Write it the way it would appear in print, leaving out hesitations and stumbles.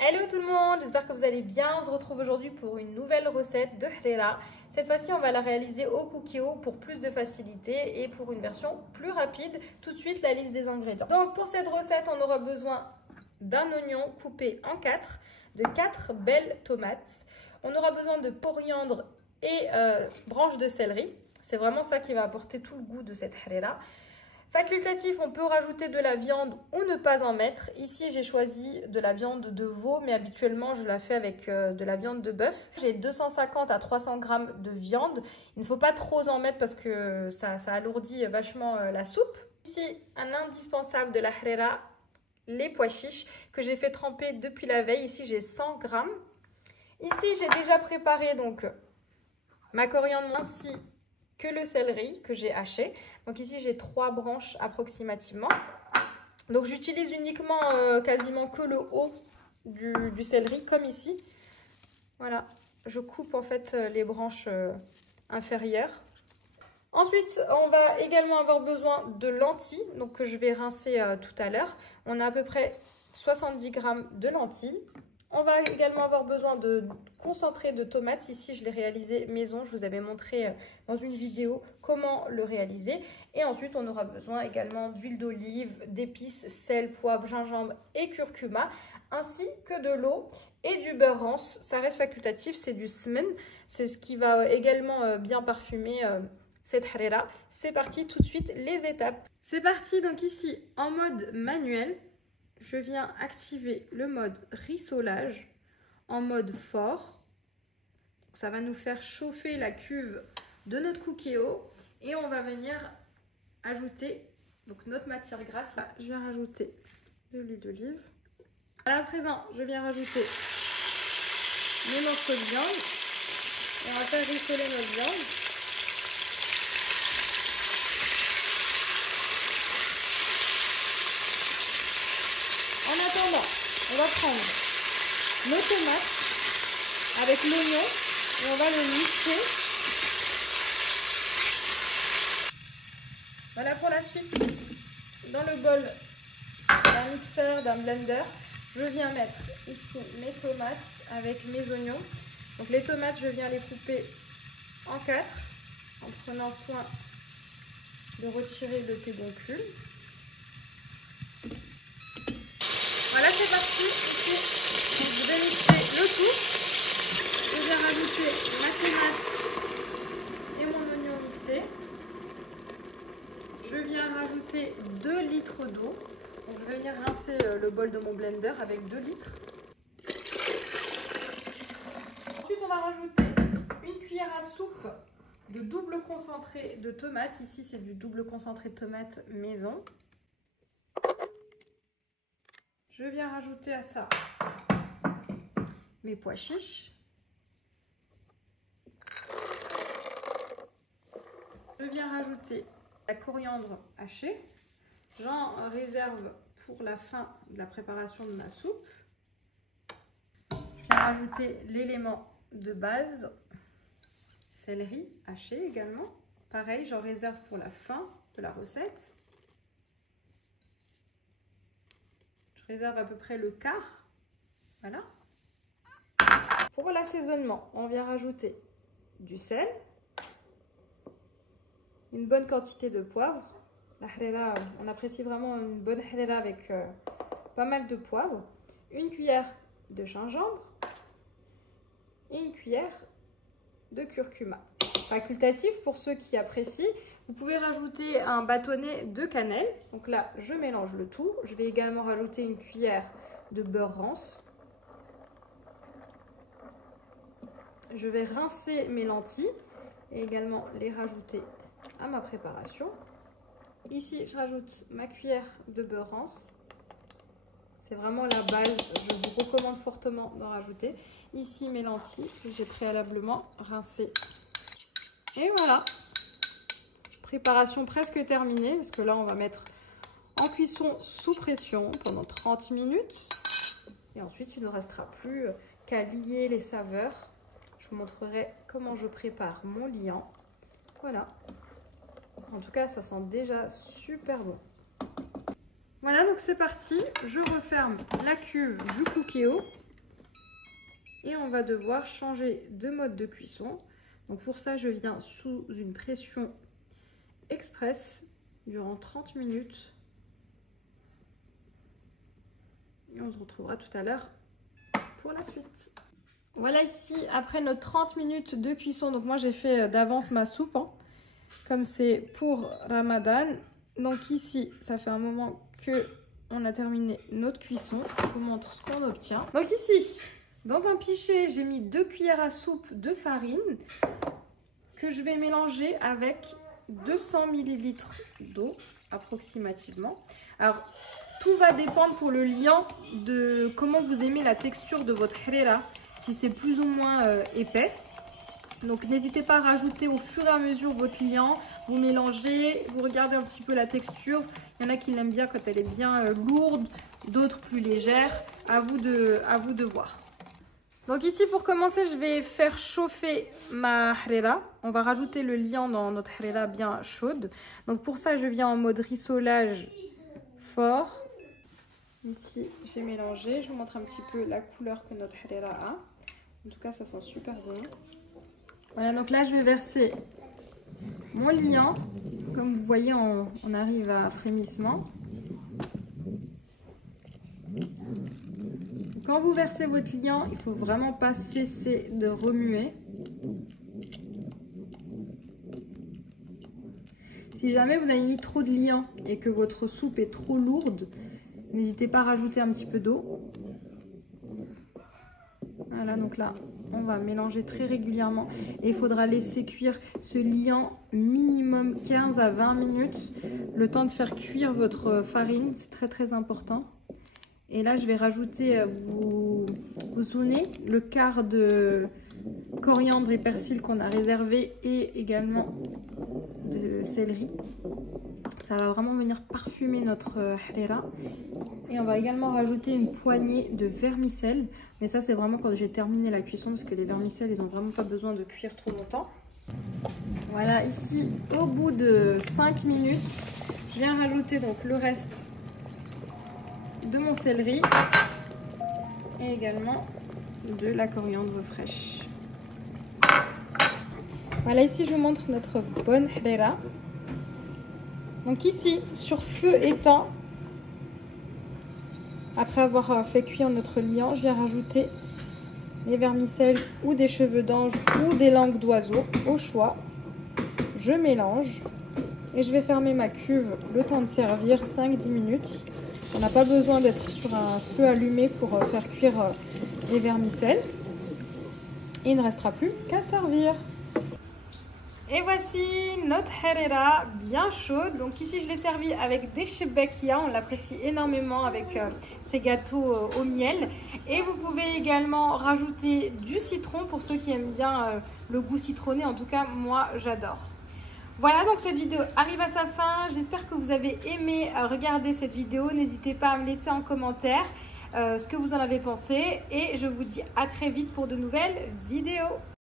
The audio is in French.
Hello tout le monde, j'espère que vous allez bien. On se retrouve aujourd'hui pour une nouvelle recette de harira. Cette fois-ci, on va la réaliser au cookéo pour plus de facilité et pour une version plus rapide. Tout de suite, la liste des ingrédients. Donc pour cette recette, on aura besoin d'un oignon coupé en 4, de 4 belles tomates. On aura besoin de coriandre et branches de céleri. C'est vraiment ça qui va apporter tout le goût de cette harira. Facultatif, on peut rajouter de la viande ou ne pas en mettre. Ici, j'ai choisi de la viande de veau, mais habituellement, je la fais avec de la viande de bœuf. J'ai 250 à 300 g de viande. Il ne faut pas trop en mettre parce que ça alourdit vachement la soupe. Ici, un indispensable de la harira, les pois chiches que j'ai fait tremper depuis la veille. Ici, j'ai 100 g. Ici, j'ai déjà préparé donc ma coriandre ainsi que le céleri que j'ai haché. Donc ici, j'ai 3 branches approximativement. Donc j'utilise uniquement quasiment que le haut du céleri, comme ici. Voilà, je coupe en fait les branches inférieures. Ensuite, on va également avoir besoin de lentilles, donc que je vais rincer tout à l'heure. On a à peu près 70 g de lentilles. On va également avoir besoin de concentré de tomates. Ici, je l'ai réalisé maison. Je vous avais montré dans une vidéo comment le réaliser. Et ensuite, on aura besoin également d'huile d'olive, d'épices, sel, poivre, gingembre et curcuma, ainsi que de l'eau et du beurre rance. Ça reste facultatif, c'est du semen. C'est ce qui va également bien parfumer cette harira. C'est parti, tout de suite, les étapes. C'est parti, donc ici, en mode manuel. Je viens activer le mode rissolage en mode fort. Ça va nous faire chauffer la cuve de notre cookéo et on va venir ajouter donc notre matière grasse. Là, je viens rajouter de l'huile d'olive. À présent, je viens rajouter mes morceaux de viande et on va faire rissoler notre viande. On va prendre nos tomates avec l'oignon et on va le mixer. Voilà pour la suite. Dans le bol d'un mixeur, d'un blender, je viens mettre ici mes tomates avec mes oignons. Donc les tomates, je viens les couper en 4 en prenant soin de retirer le pédoncule. Voilà, c'est parti. Ici, je vais mixer le tout. Je vais rajouter ma tomate et mon oignon mixé. Je viens rajouter 2 litres d'eau. Donc, je vais venir rincer le bol de mon blender avec 2 litres. Ensuite, on va rajouter une cuillère à soupe de double concentré de tomates. Ici, c'est du double concentré de tomates maison. Je viens rajouter à ça mes pois chiches. Je viens rajouter la coriandre hachée. J'en réserve pour la fin de la préparation de ma soupe. Je viens rajouter l'élément de base, céleri haché également. Pareil, j'en réserve pour la fin de la recette. Réserve à peu près le quart. Voilà. Pour l'assaisonnement, on vient rajouter du sel, une bonne quantité de poivre. La harira, on apprécie vraiment une bonne harira avec pas mal de poivre, une cuillère de gingembre et une cuillère de curcuma. Facultatif pour ceux qui apprécient. Vous pouvez rajouter un bâtonnet de cannelle. Donc là, je mélange le tout. Je vais également rajouter une cuillère de beurre rance. Je vais rincer mes lentilles et également les rajouter à ma préparation. Ici, je rajoute ma cuillère de beurre rance. C'est vraiment la base. Je vous recommande fortement d'en rajouter. Ici, mes lentilles que j'ai préalablement rincées. Et voilà. Préparation presque terminée parce que là on va mettre en cuisson sous pression pendant 30 minutes et ensuite il ne restera plus qu'à lier les saveurs. Je vous montrerai comment je prépare mon liant. Voilà, en tout cas ça sent déjà super bon. Voilà, donc c'est parti, je referme la cuve du cookéo Et on va devoir changer de mode de cuisson. Donc pour ça, je viens sous une pression express durant 30 minutes. Et on se retrouvera tout à l'heure pour la suite. Voilà ici, après nos 30 minutes de cuisson, donc moi j'ai fait d'avance ma soupe, hein, comme c'est pour Ramadan. Donc ici, ça fait un moment que on a terminé notre cuisson. Je vous montre ce qu'on obtient. Donc ici, dans un pichet, j'ai mis 2 cuillères à soupe de farine que je vais mélanger avec 200 ml d'eau approximativement. Alors, tout va dépendre pour le liant de comment vous aimez la texture de votre harira, si c'est plus ou moins épais. Donc n'hésitez pas à rajouter au fur et à mesure votre liant, vous mélangez, vous regardez un petit peu la texture. Il y en a qui l'aiment bien quand elle est bien lourde, d'autres plus légères. À vous de voir. Donc ici pour commencer, je vais faire chauffer ma harira. On va rajouter le liant dans notre harira bien chaude. Donc pour ça, je viens en mode rissolage fort. Ici, j'ai mélangé. Je vous montre un petit peu la couleur que notre harira a. En tout cas, ça sent super bon. Voilà, donc là, je vais verser mon liant. Comme vous voyez, on arrive à frémissement. Quand vous versez votre liant, il ne faut vraiment pas cesser de remuer. Si jamais vous avez mis trop de liant et que votre soupe est trop lourde, n'hésitez pas à rajouter un petit peu d'eau. Voilà, donc là, on va mélanger très régulièrement. Et il faudra laisser cuire ce liant minimum 15 à 20 minutes. Le temps de faire cuire votre farine, c'est très très important. Et là, je vais rajouter, vous souvenez, le quart de coriandre et persil qu'on a réservé et également de céleri. Ça va vraiment venir parfumer notre harira. Et on va également rajouter une poignée de vermicelle. Mais ça, c'est vraiment quand j'ai terminé la cuisson parce que les vermicelles, ils n'ont vraiment pas besoin de cuire trop longtemps. Voilà, ici, au bout de 5 minutes, je viens rajouter donc le reste de mon céleri et également de la coriandre fraîche. Voilà, ici je vous montre notre bonne harira. Donc ici, sur feu éteint, après avoir fait cuire notre liant, je viens rajouter les vermicelles ou des cheveux d'ange ou des langues d'oiseau au choix. Je mélange et je vais fermer ma cuve le temps de servir 5-10 minutes. On n'a pas besoin d'être sur un feu allumé pour faire cuire les vermicelles. Et il ne restera plus qu'à servir. Et voici notre harira bien chaude. Donc ici, je l'ai servi avec des shebakia. On l'apprécie énormément avec ces gâteaux au miel. Et vous pouvez également rajouter du citron pour ceux qui aiment bien le goût citronné. En tout cas, moi, j'adore. Voilà, donc cette vidéo arrive à sa fin. J'espère que vous avez aimé regarder cette vidéo. N'hésitez pas à me laisser en commentaire ce que vous en avez pensé. Et je vous dis à très vite pour de nouvelles vidéos.